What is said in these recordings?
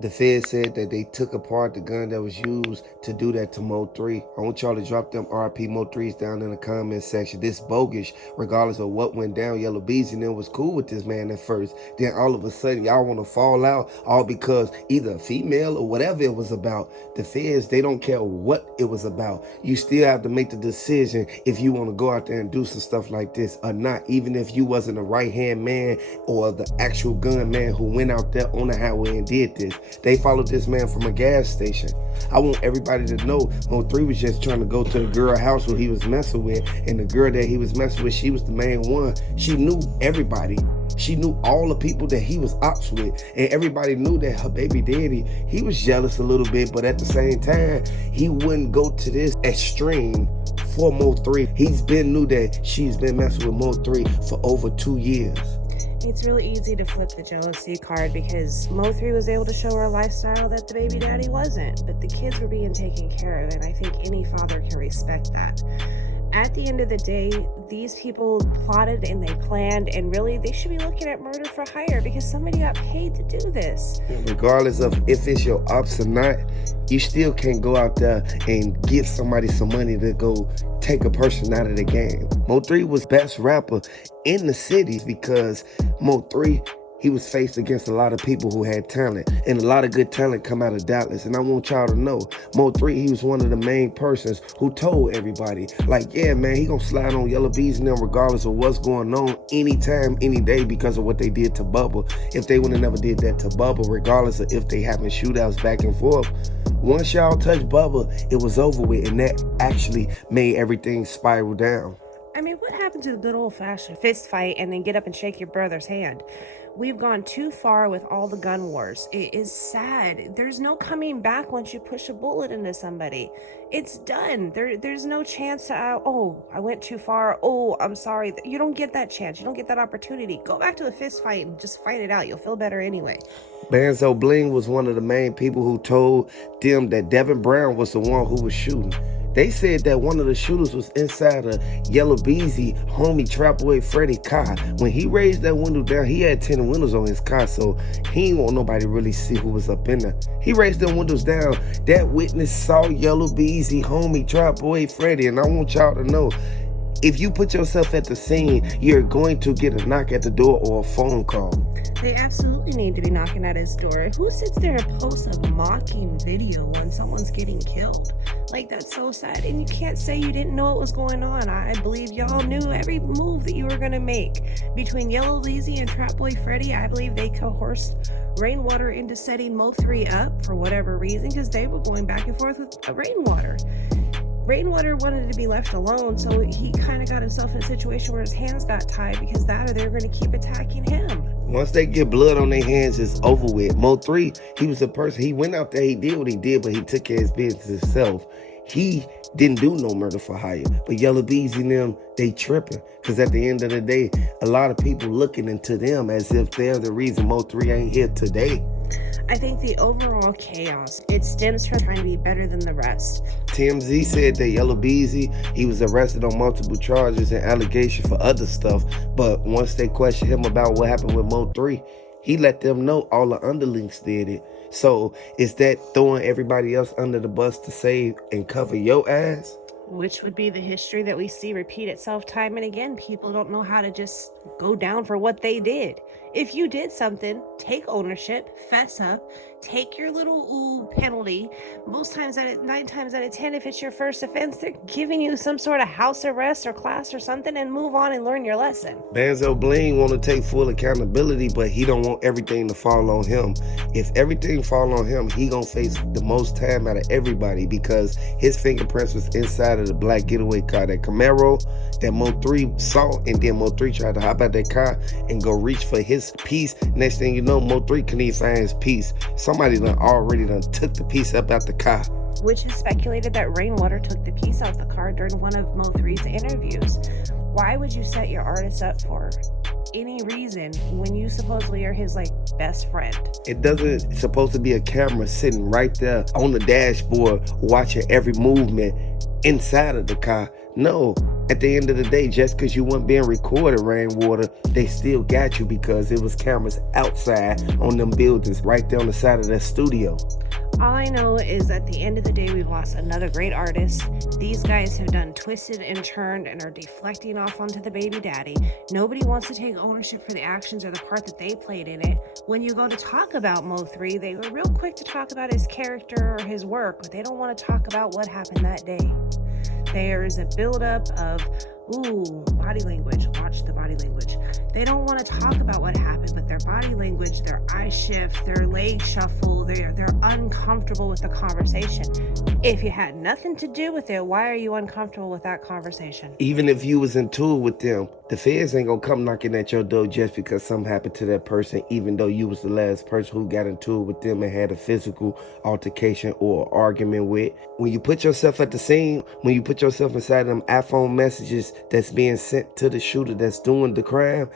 The Fed said that they took apart the gun that was used to do that to Mo3. I want y'all to drop them RP Mo3s down in the comment section. This bogus, regardless of what went down. Yellow Beezy and them was cool with this man at first. Then all of a sudden, y'all want to fall out, all because either a female or whatever it was about. The Feds, they don't care what it was about. You still have to make the decision if you want to go out there and do some stuff like this or not, even if you wasn't a right-hand man or the actual gun man who went out there on the highway and did this. They followed this man from a gas station. I want everybody to know Mo3 was just trying to go to the girl house who he was messing with, and the girl that he was messing with, she was the main one. She knew everybody. She knew all the people that he was ops with, and everybody knew that her baby daddy, he was jealous a little bit, but at the same time, he wouldn't go to this extreme for Mo3. He's been knew that she's been messing with Mo3 for over 2 years. It's really easy to flip the jealousy card because Mo3 was able to show her a lifestyle that the baby daddy wasn't, but the kids were being taken care of, and I think any father can respect that. At the end of the day, these people plotted and they planned, and really they should be looking at murder for hire because somebody got paid to do this. Regardless of if it's your ops or not, you still can't go out there and give somebody some money to go take a person out of the game. Mo3 was best rapper in the city because Mo3, he was faced against a lot of people who had talent, and a lot of good talent come out of Dallas. And I want y'all to know, Mo3, he was one of the main persons who told everybody, like, yeah, man, he gonna slide on Yellow Bees and them regardless of what's going on, anytime, any day, because of what they did to Bubba. If they would have never did that to Bubba, regardless of if they having shootouts back and forth, once y'all touch Bubba, it was over with, and that actually made everything spiral down. I mean, what happened to the good old-fashioned fist fight and then get up and shake your brother's hand? We've gone too far with all the gun wars. It is sad. There's no coming back once you push a bullet into somebody. It's done. There's no chance to, oh, I went too far. Oh, I'm sorry. You don't get that chance. You don't get that opportunity. Go back to a fist fight and just fight it out. You'll feel better anyway. Banzo Bling was one of the main people who told them that Devin Brown was the one who was shooting. They said that one of the shooters was inside a Yellow Beezy homie Trapboy Freddy car. When he raised that window down, he had 10 windows on his car, so he ain't want nobody really see who was up in there. He raised them windows down. That witness saw Yellow Beezy homie Trapboy Freddy, and I want y'all to know, if you put yourself at the scene, you're going to get a knock at the door or a phone call. They absolutely need to be knocking at his door. Who sits there and posts a mocking video when someone's getting killed? Like, that's so sad. And you can't say you didn't know what was going on. I believe y'all knew every move that you were going to make. Between Yellow Beezy and Trapboy Freddy, I believe they coerced Rainwater into setting Mo3 up for whatever reason, because they were going back and forth with Rainwater. Rainwater wanted to be left alone, so he kind of got himself in a situation where his hands got tied because that or they were going to keep attacking him. Once they get blood on their hands, it's over with. Mo3, he was a person, he went out there, he did what he did, but he took care of his business himself. He didn't do no murder for hire. But Yellow Bees and them, they tripping. Because at the end of the day, a lot of people looking into them as if they're the reason Mo3 ain't here today. I think the overall chaos, it stems from trying to be better than the rest. TMZ said that Yellow Beezy, he was arrested on multiple charges and allegations for other stuff, but once they questioned him about what happened with Mo3, he let them know all the underlings did it. So is that throwing everybody else under the bus to save and cover your ass? Which would be the history that we see repeat itself time and again. People don't know how to just go down for what they did. If you did something, take ownership, fess up, take your little penalty. 9 times out of 10, if it's your first offense, they're giving you some sort of house arrest or class or something, and move on and learn your lesson. Banzo Bling want to take full accountability, but he don't want everything to fall on him. If everything fall on him, he gonna face the most time out of everybody because his fingerprints was inside of the black getaway car, that Camaro that Mo3 saw, and then Mo3 tried to hop out that car and go reach for his piece. Next thing you know, Mo3 couldn't even find his piece. Somebody already took the piece up out the car. Which is speculated that Rainwater took the piece out the car during one of Mo3's interviews. Why would you set your artist up for any reason when you supposedly are his best friend? It doesn't supposed to be a camera sitting right there on the dashboard watching every movement inside of the car. No. At the end of the day, just because you weren't being recorded, Rainwater, they still got you because it was cameras outside on them buildings right there on the side of that studio. All I know is at the end of the day, we've lost another great artist. These guys have done twisted and turned and are deflecting off onto the baby daddy. Nobody wants to take ownership for the actions or the part that they played in it. When you go to talk about Mo3, they were real quick to talk about his character or his work, but they don't want to talk about what happened that day. There's a buildup of, body language. Watch the body language. They don't want to talk about what happened, but their body language, their eye shift, their leg shuffle, they're uncomfortable with the conversation. If you had nothing to do with it, why are you uncomfortable with that conversation? Even if you was in tour with them, the feds ain't gonna come knocking at your door just because something happened to that person, even though you was the last person who got in tour with them and had a physical altercation or argument with. When you put yourself at the scene, when you put yourself inside them iPhone messages that's being sent to the shooter that's doing the crime,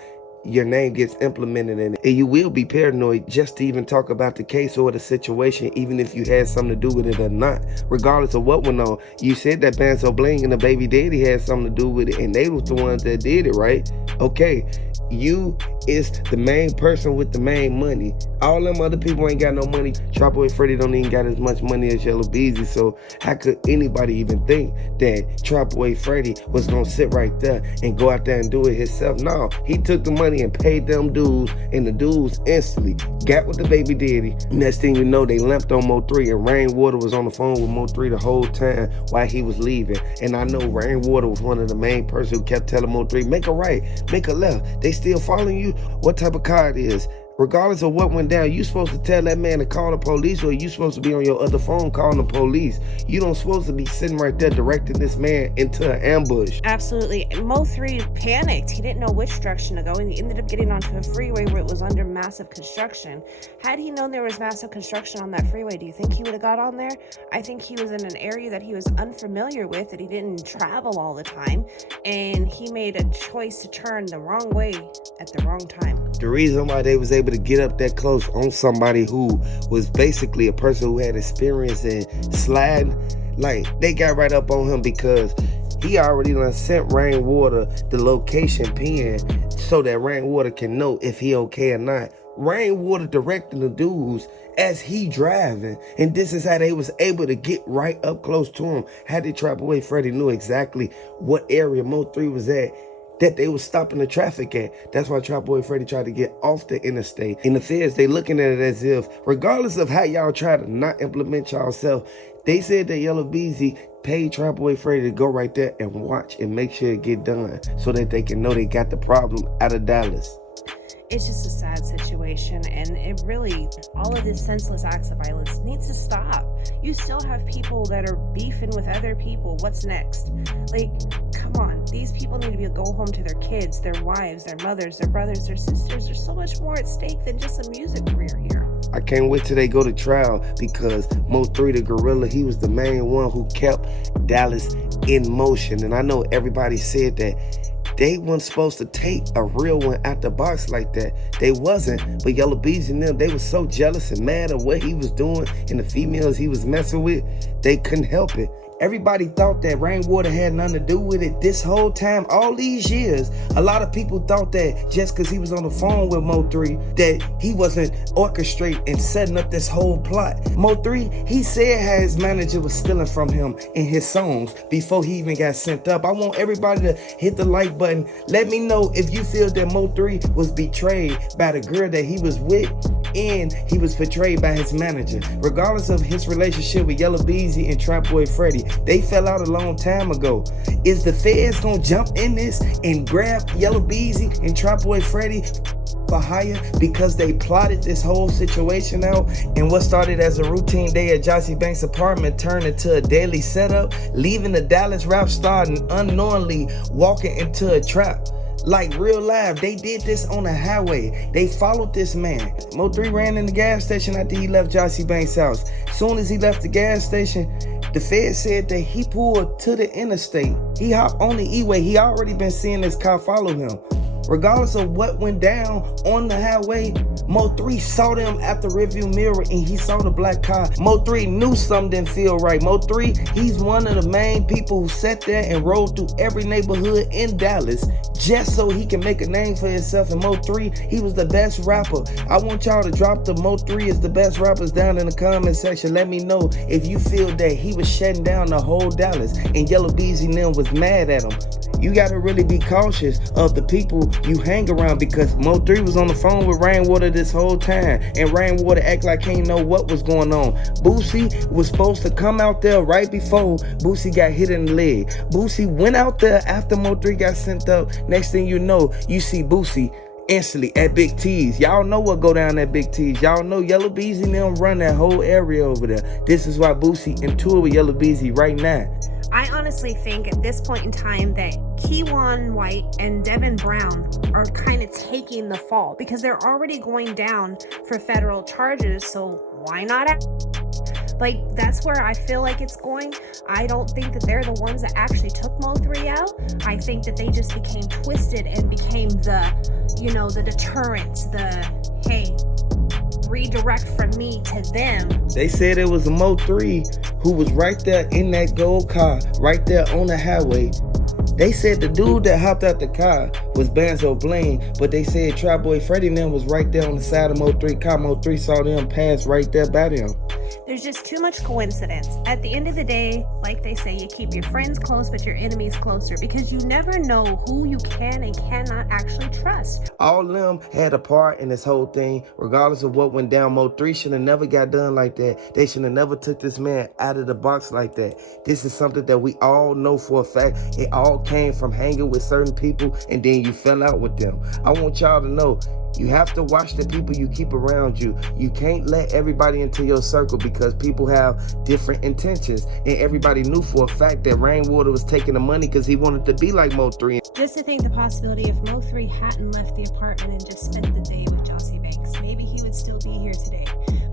your name gets implemented in it. And you will be paranoid just to even talk about the case or the situation, even if you had something to do with it or not. Regardless of what went on, you said that Banzo Bling and the baby daddy had something to do with it, and they was the ones that did it, right? Okay, you is the main person with the main money. All them other people ain't got no money. Trapboy Freddy don't even got as much money as Yellow Beezy, so how could anybody even think that Trapboy Freddy was gonna sit right there and go out there and do it himself? No, he took the money and paid them dudes, and the dudes instantly got with the baby daddy. Next thing you know, they limped on Mo3, and Rainwater was on the phone with Mo3 the whole time while he was leaving. And I know Rainwater was one of the main persons who kept telling Mo3, make a right, make a left. They still following you? What type of car it is? Regardless of what went down, you supposed to tell that man to call the police, or you supposed to be on your other phone calling the police. You don't supposed to be sitting right there directing this man into an ambush. Absolutely. Mo3 panicked. He didn't know which direction to go, and he ended up getting onto a freeway where it was under massive construction. Had he known there was massive construction on that freeway, do you think he would have got on there? I think he was in an area that he was unfamiliar with, that he didn't travel all the time, and he made a choice to turn the wrong way at the wrong time. The reason why they was able to get up that close on somebody who was basically a person who had experience in sliding, like, they got right up on him because he already done sent Rainwater the location pin so that Rainwater can know if he okay or not. Rainwater directing the dudes as he driving, and this is how they was able to get right up close to him. Had they Trapboy Freddy knew exactly what area Mo3 was at, that they was stopping the traffic at. That's why Trapboy Freddy tried to get off the interstate. And the feds, they looking at it as if, regardless of how y'all try to not implement y'allself, they said that Yellow Beezy paid Trapboy Freddy to go right there and watch and make sure it get done so that they can know they got the problem out of Dallas. It's just a sad situation, and it really, all of this senseless acts of violence needs to stop. You still have people that are beefing with other people. What's next? Like, come on. These people need to be go home to their kids, their wives, their mothers, their brothers, their sisters. There's so much more at stake than just a music career here. I can't wait till they go to trial because Mo3 the gorilla, he was the main one who kept Dallas in motion. And I know everybody said that they weren't supposed to take a real one out the box like that. They wasn't. But Yellow Beezy and them, they was so jealous and mad at what he was doing and the females he was messing with, they couldn't help it. Everybody thought that Rainwater had nothing to do with it this whole time, all these years. A lot of people thought that just because he was on the phone with Mo3, that he wasn't orchestrating and setting up this whole plot. Mo3, he said how his manager was stealing from him in his songs before he even got sent up. I want everybody to hit the like button. Let me know if you feel that Mo3 was betrayed by the girl that he was with, and he was betrayed by his manager. Regardless of his relationship with Yellow Beezy and Trapboy Freddy, they fell out a long time ago. Is the feds gonna jump in this and grab Yellow Beezy and Trapboy Freddy for hire because they plotted this whole situation out? And what started as a routine day at Jossie Banks' apartment turned into a daily setup, leaving the Dallas rap star and unknowingly walking into a trap. Like real life, they did this on the highway. They followed this man. Mo3 ran in the gas station after he left Jossie Banks' house. Soon as he left the gas station, the Fed said that he pulled to the interstate. He hopped on the E-way. He already been seeing this car follow him. Regardless of what went down on the highway, Mo3 saw them at the rearview mirror and he saw the black car. Mo3 knew something didn't feel right. Mo3, he's one of the main people who sat there and rode through every neighborhood in Dallas just so he can make a name for himself. And Mo3, he was the best rapper. I want y'all to drop the Mo3 is the best rappers down in the comment section. Let me know if you feel that he was shutting down the whole Dallas and Yellow Beezy and them was mad at him. You gotta really be cautious of the people you hang around, because Mo3 was on the phone with Rainwater this whole time, and Rainwater act like he didn't know what was going on. Boosie was supposed to come out there right before Boosie got hit in the leg. Boosie went out there after Mo3 got sent up. Next thing you know, you see Boosie instantly at Big T's. Y'all know what go down at Big T's. Y'all know Yellow Beezy and them run that whole area over there. This is why Boosie in tour with Yellow Beezy right now. I honestly think at this point in time that Keywan White and Devin Brown are kind of taking the fall because they're already going down for federal charges, so why not act? Like, that's where I feel like it's going. I don't think that they're the ones that actually took Mo3 out. I think that they just became twisted and became the, you know, the deterrent, the, hey, redirect from me to them. They said it was a Mo3 who was right there in that gold car, right there on the highway. They said the dude that hopped out the car was Banzo Blaine, but they said Trapboy Freddy and them was right there on the side of Mo3 car. Mo3 saw them pass right there by them. There's just too much coincidence. At the end of the day, like they say, you keep your friends close but your enemies closer, because you never know who you can and cannot actually trust. All of them had a part in this whole thing. Regardless of what went down, Mo3 should have never got done like that. They should have never took this man out of the box like that. This is something that we all know for a fact. It all came from hanging with certain people and then you fell out with them. I want y'all to know, you have to watch the people you keep around you. You can't let everybody into your circle because people have different intentions. And everybody knew for a fact that Rainwater was taking the money because he wanted to be like Mo3. Just to think the possibility if Mo3 hadn't left the apartment and just spent the day with Jossie Banks, maybe he would still be here today.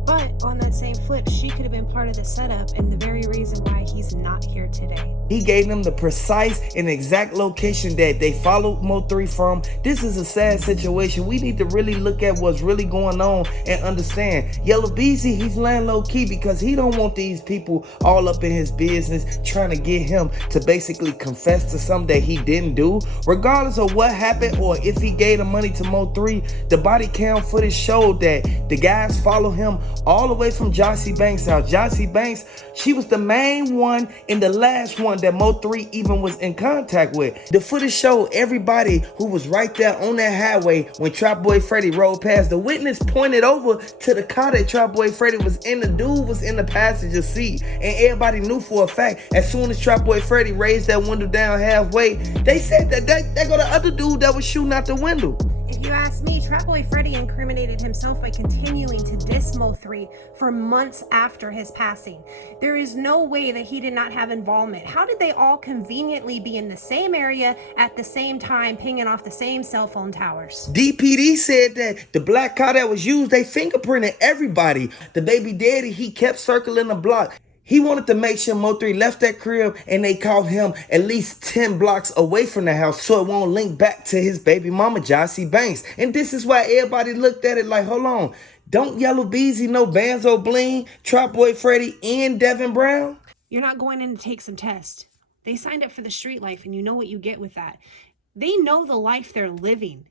But on that same flip, she could have been part of the setup and the very reason why he's not here today. He gave them the precise and exact location that they followed Mo3 from. This is a sad situation. We need to really look at what's really going on and understand. Yellow Beezy, he's laying low key because he don't want these people all up in his business trying to get him to basically confess to something that he didn't do. Regardless of what happened or if he gave the money to Mo3, the body cam footage showed that the guys follow him all the way from Jossie Banks' house. Jossie Banks, she was the main one and the last one that Mo3 even was in contact with. The footage showed everybody who was right there on that highway when Trapboy Freddy rode past. The witness pointed over to the car that Trapboy Freddy was in. The dude was in the passenger seat, and everybody knew for a fact as soon as Trapboy Freddy raised that window down halfway, they said that they go the other dude that was shooting out the window. If you ask me, Trapboy Freddy incriminated himself by continuing to diss Mo3 for months after his passing. There is no way that he did not have involvement. How did they all conveniently be in the same area at the same time, pinging off the same cell phone towers? DPD said that the black car that was used, they fingerprinted everybody. The baby daddy, he kept circling the block. He wanted to make sure Mo3 left that crib and they caught him at least 10 blocks away from the house so it won't link back to his baby mama, Jossie Banks. And this is why everybody looked at it like, hold on, don't Yellow Beezy know Banzo Bling, Trapboy Freddy, and Devin Brown? You're not going in to take some tests. They signed up for the street life and you know what you get with that. They know the life they're living.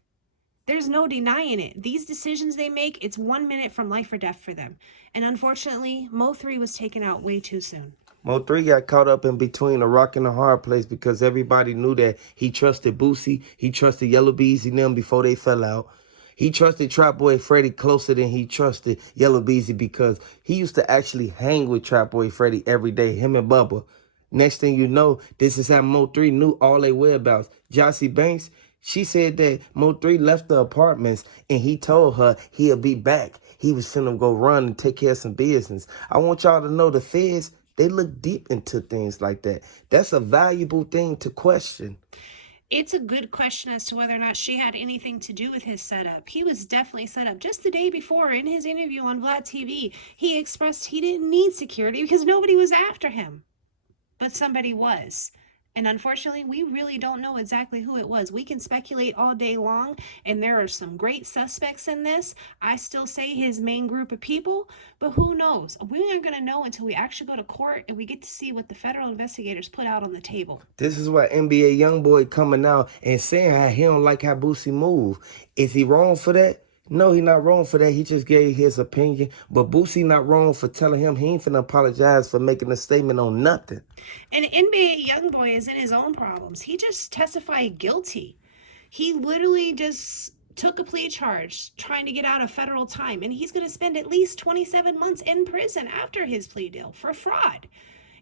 There's no denying it. These decisions they make, it's 1 minute from life or death for them. And unfortunately, Mo3 was taken out way too soon. Mo3 got caught up in between a rock and a hard place because everybody knew that he trusted Boosie, he trusted Yellow Beezy and them before they fell out. He trusted Trapboy Freddy closer than he trusted Yellow Beezy because he used to actually hang with Trapboy Freddy every day, him and Bubba. Next thing you know, this is how Mo3 knew all their whereabouts. Jossie Banks, she said that Mo3 left the apartments and he told her he'll be back. He was finna go run and take care of some business. I want y'all to know the feds, they look deep into things like that. That's a valuable thing to question. It's a good question as to whether or not she had anything to do with his setup. He was definitely set up. Just the day before, in his interview on Vlad TV, he expressed he didn't need security because nobody was after him. But somebody was. And unfortunately, we really don't know exactly who it was. We can speculate all day long, and there are some great suspects in this. I still say his main group of people, but who knows? We aren't going to know until we actually go to court and we get to see what the federal investigators put out on the table. This is why NBA YoungBoy coming out and saying how he don't like how Boosie move. Is he wrong for that? No, he not wrong for that. He just gave his opinion. But Boosie not wrong for telling him he ain't finna apologize for making a statement on nothing. And NBA YoungBoy is in his own problems. He just testified guilty. He literally just took a plea charge trying to get out of federal time, and he's going to spend at least 27 months in prison after his plea deal for fraud.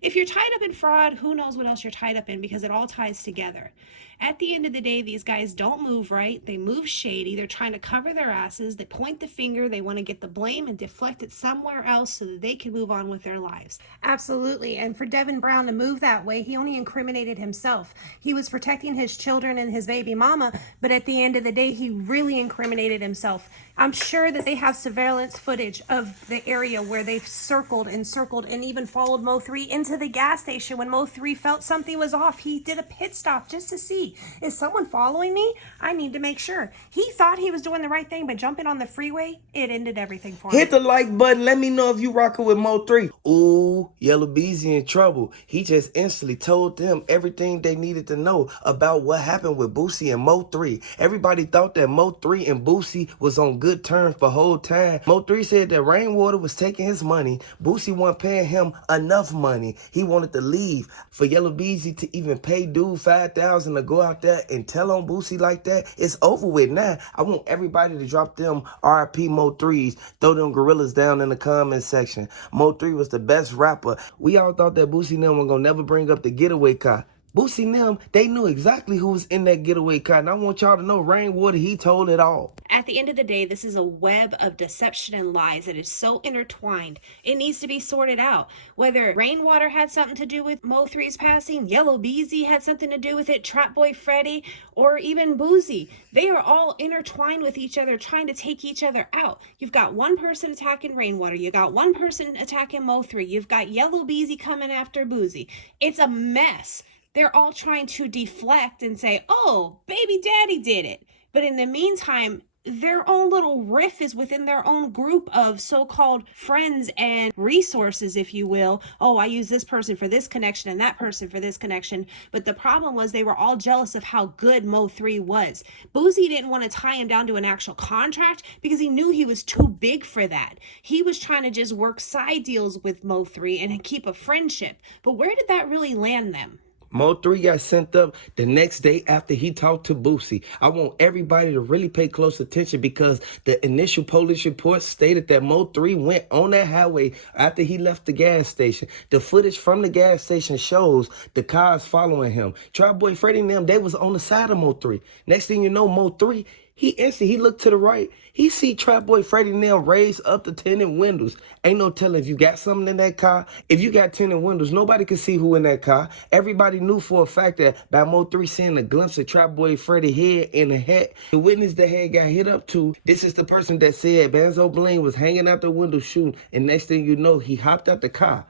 If you're tied up in fraud, who knows what else you're tied up in, because it all ties together. At the end of the day, these guys don't move right. They move shady. They're trying to cover their asses. They point the finger. They want to get the blame and deflect it somewhere else so that they can move on with their lives. Absolutely. And for Devin Brown to move that way, he only incriminated himself. He was protecting his children and his baby mama, but at the end of the day, he really incriminated himself. I'm sure that they have surveillance footage of the area where they've circled and even followed Mo3 into the gas station. When Mo3 felt something was off, he did a pit stop just to see, is someone following me? I need to make sure. He thought he was doing the right thing, but jumping on the freeway, it ended everything for him. Hit the like button. Let me know if you rocking with Mo3. Ooh, Yellow Beezy in trouble. He just instantly told them everything they needed to know about what happened with Boosie and Mo3. Everybody thought that Mo3 and Boosie was on good terms the whole time. Mo3 said that Rainwater was taking his money. Boosie wasn't paying him enough money. He wanted to leave. For Yellow Beezy to even pay dude $5,000 to go out there and tell on Boosie like that, it's over with now. I want everybody to drop them RIP Mo3s. Throw them gorillas down in the comment section. Mo3 was the best rapper. We all thought that Boosie and them were gonna never bring up the getaway car. Boosie and them, they knew exactly who was in that getaway car. And I want y'all to know, Rainwater, he told it all. At the end of the day, this is a web of deception and lies that is so intertwined. It needs to be sorted out. Whether Rainwater had something to do with Mo3's passing, Yellow Beezy had something to do with it, Trapboy Freddy, or even Boosie. They are all intertwined with each other, trying to take each other out. You've got one person attacking Rainwater. You got one person attacking Mo3. You've got Yellow Beezy coming after Boosie. It's a mess. They're all trying to deflect and say, oh, baby daddy did it. But in the meantime, their own little riff is within their own group of so-called friends and resources, if you will. Oh, I use this person for this connection and that person for this connection. But the problem was they were all jealous of how good Mo3 was. Boosie didn't want to tie him down to an actual contract because he knew he was too big for that. He was trying to just work side deals with Mo3 and keep a friendship. But where did that really land them? Mo3 got sent up the next day after he talked to Boosie. I want everybody to really pay close attention because the initial police report stated that Mo3 went on that highway after he left the gas station. The footage from the gas station shows the cars following him. Trapboy Freddy and them, they was on the side of Mo3. Next thing you know, Mo3, he looked to the right. He see Trapboy Freddy and them raise up the tinted windows. Ain't no telling if you got something in that car. If you got tinted windows, nobody could see who in that car. Everybody knew for a fact that by Mo3 seeing a glimpse of Trapboy Freddy head in the hat, the witness that had got hit up to, this is the person that said Banzo Blaine was hanging out the window shooting, and next thing you know, he hopped out the car.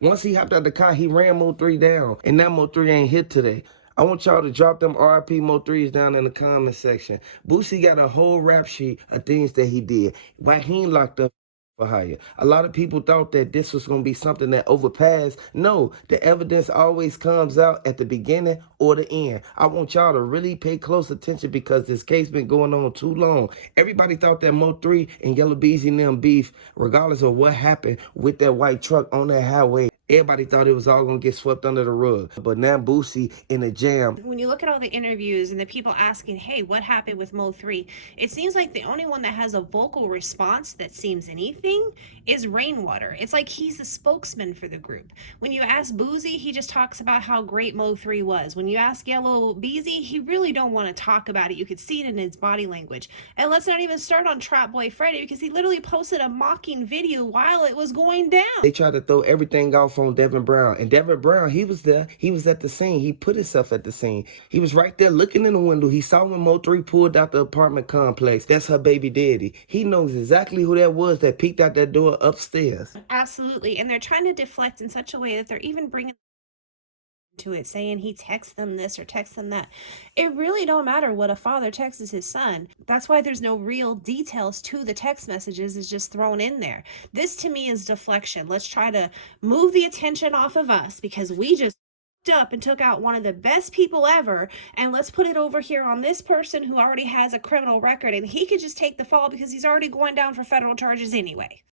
Once he hopped out the car, he ran Mo3 down, and that Mo3 ain't hit today. I want y'all to drop them RIP Mo3s down in the comment section. Boosie got a whole rap sheet of things that he did. Why he ain't locked up for hire. A lot of people thought that this was going to be something that overpassed. No, the evidence always comes out at the beginning or the end. I want y'all to really pay close attention because this case been going on too long. Everybody thought that Mo3 and Yellow Beezy and them beef, regardless of what happened with that white truck on that highway. Everybody thought it was all going to get swept under the rug. But now Boosie in a jam. When you look at all the interviews and the people asking, hey, what happened with Mo3? It seems like the only one that has a vocal response that seems anything is Rainwater. It's like he's the spokesman for the group. When you ask Boosie, he just talks about how great Mo3 was. When you ask Yellow Beezy, he really don't want to talk about it. You could see it in his body language. And let's not even start on Trapboy Freddy because he literally posted a mocking video while it was going down. They tried to throw everything off on Devin Brown. And Devin Brown, he was there. He was at the scene. He put himself at the scene. He was right there looking in the window. He saw when Mo3 pulled out the apartment complex. That's her baby daddy. He knows exactly who that was that peeked out that door upstairs. Absolutely. And they're trying to deflect in such a way that they're even bringing to it saying he texts them this or texts them that. It really don't matter what a father texts his son. That's why there's no real details to the text messages, is just thrown in there. This to me is deflection. Let's try to move the attention off of us because we just up and took out one of the best people ever, and let's put it over here on this person who already has a criminal record, and he could just take the fall because he's already going down for federal charges anyway.